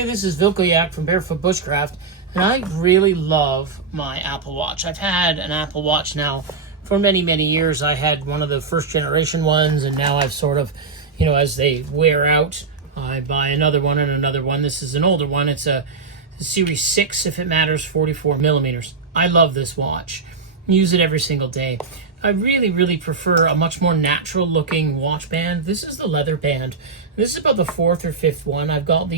Hey, this is Vilkoyak from Barefoot Bushcraft, and I really love my Apple Watch. I've had an Apple Watch now for many, many years. I had one of the first generation ones, and now I've sort of, as they wear out, I buy another one and another one. This is an older one. It's a Series 6, if it matters, 44 millimeters. I love this watch. Use it every single day. I really, really prefer a much more natural looking watch band. This is the leather band. This is about the 4th or 5th one. I've got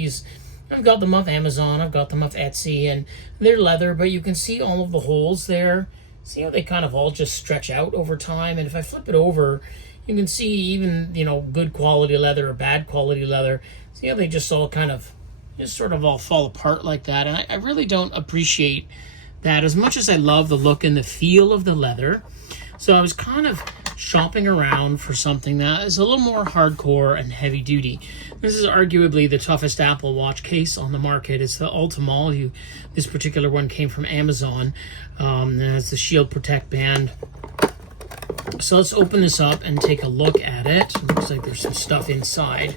them off Amazon, I've got them off Etsy, and they're leather, but you can see all of the holes there. See how they kind of all just stretch out over time? And if I flip it over, you can see even, good quality leather or bad quality leather. See how they just all sort of all fall apart like that? And I really don't appreciate that as much as I love the look and the feel of the leather. So I was kind of shopping around for something that is a little more hardcore and heavy duty. This is arguably the toughest Apple Watch case on the market. It's the ULTIMAL. This particular one came from Amazon. It has the Shield Protect band. So let's open this up and take a look at it. Looks like there's some stuff inside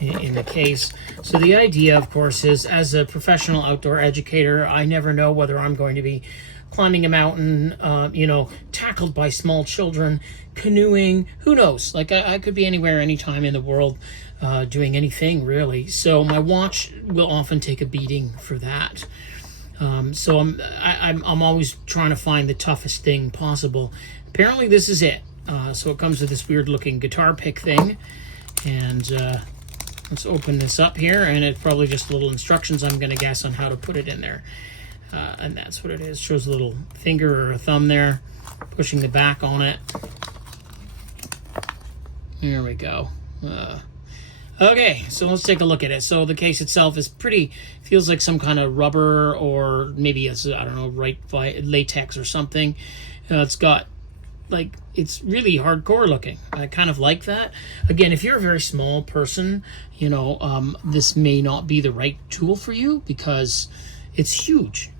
in the case. So the idea, of course, is as a professional outdoor educator, I never know whether I'm going to be climbing a mountain, tackled by small children, canoeing, who knows? Like I could be anywhere, anytime in the world, doing anything really. So my watch will often take a beating for that. So I'm always trying to find the toughest thing possible. Apparently this is it. So it comes with this weird looking guitar pick thing. And let's open this up here, and it's probably just little instructions, I'm going to guess, on how to put it in there. And that's what it is. Shows a little finger or a thumb there, pushing the back on it. There we go. Okay, so let's take a look at it. So the case itself is feels like some kind of rubber, or maybe it's, I don't know, latex or something. It's got, it's really hardcore looking. I kind of like that. Again, if you're a very small person, this may not be the right tool for you because it's huge.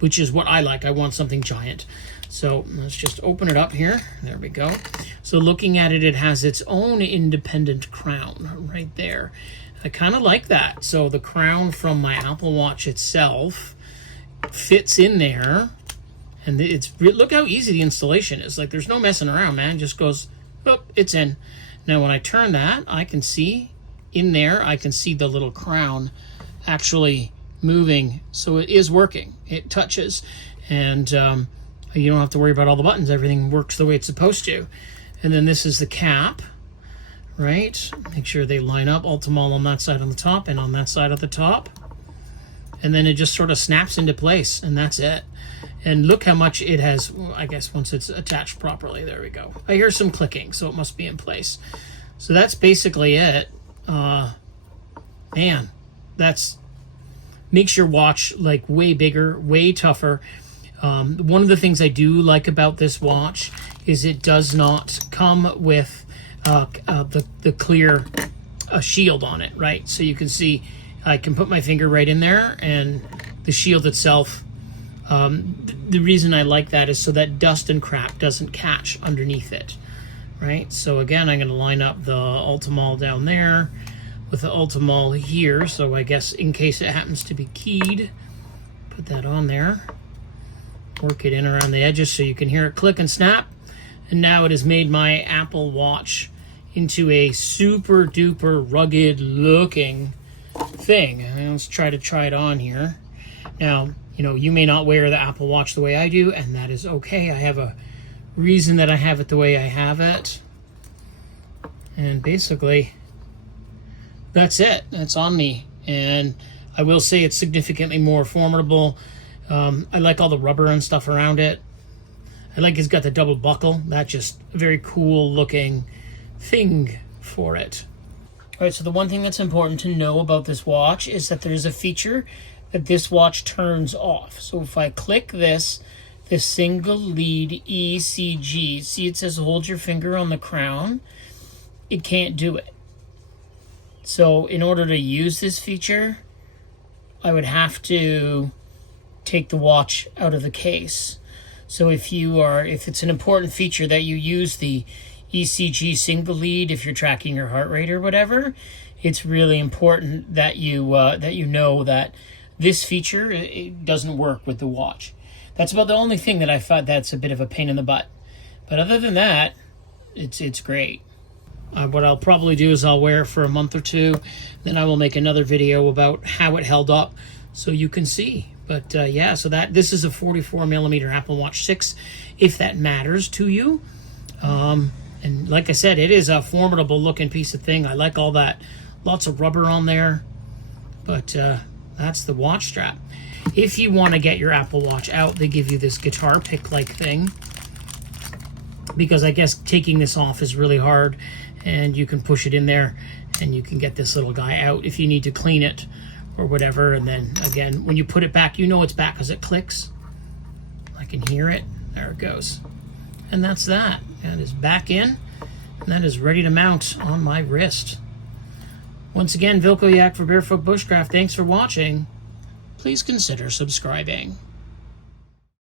Which is what I like. I want something giant. So let's just open it up here. There we go. So looking at it, it has its own independent crown right there. I kind of like that. So the crown from my Apple Watch itself fits in there. And look how easy the installation is. Like, there's no messing around, man. It just goes, oh, it's in. Now when I turn that, I can see in there, I can see the little crown actually moving. So it is working. It touches, and you don't have to worry about all the buttons. Everything works the way it's supposed to. And then this is the cap, right? Make sure they line up. ULTIMAL on that side on the top and on that side at the top. And then it just sort of snaps into place, and that's it. And look how much it has, I guess, once it's attached properly. There we go. I hear some clicking, so it must be in place. So that's basically it. Man, makes your watch way bigger, way tougher. One of the things I do like about this watch is it does not come with the clear shield on it, right? So you can see I can put my finger right in there, and the shield itself, the reason I like that is so that dust and crap doesn't catch underneath it, right? So again, I'm going to line up the ULTIMAL down there with the ULTIMAL here, so I guess in case it happens to be keyed, put that on there, work it in around the edges so you can hear it click and snap. And now it has made my Apple Watch into a super duper rugged looking thing. Let's try it on here. Now, you may not wear the Apple Watch the way I do, and that is okay. I have a reason that I have it the way I have it. And basically, that's it. That's on me. And I will say it's significantly more formidable. I like all the rubber and stuff around it. I like it's got the double buckle. That's just a very cool looking thing for it. All right, so the one thing that's important to know about this watch is that there's a feature that this watch turns off. So if I click this single lead ECG, see it says hold your finger on the crown, it can't do it. So in order to use this feature, I would have to take the watch out of the case. So if it's an important feature that you use the ECG single lead, if you're tracking your heart rate or whatever, it's really important that you know that this feature, it doesn't work with the watch. That's about the only thing that I thought that's a bit of a pain in the butt. But other than that, it's great. What I'll probably do is I'll wear it for a month or two, then I will make another video about how it held up so you can see. But yeah, so this is a 44mm Apple Watch 6, if that matters to you. And like I said, it is a formidable looking piece of thing. I like all that, lots of rubber on there. But that's the watch strap. If you want to get your Apple Watch out, they give you this guitar pick-like thing, because I guess taking this off is really hard, and you can push it in there and you can get this little guy out if you need to clean it or whatever. And then again, when you put it back, you know it's back because it clicks. I can hear it. There it goes. And that's that. That is back in, and that is ready to mount on my wrist. Once again, Vilko Yak for Barefoot Bushcraft. Thanks for watching. Please consider subscribing.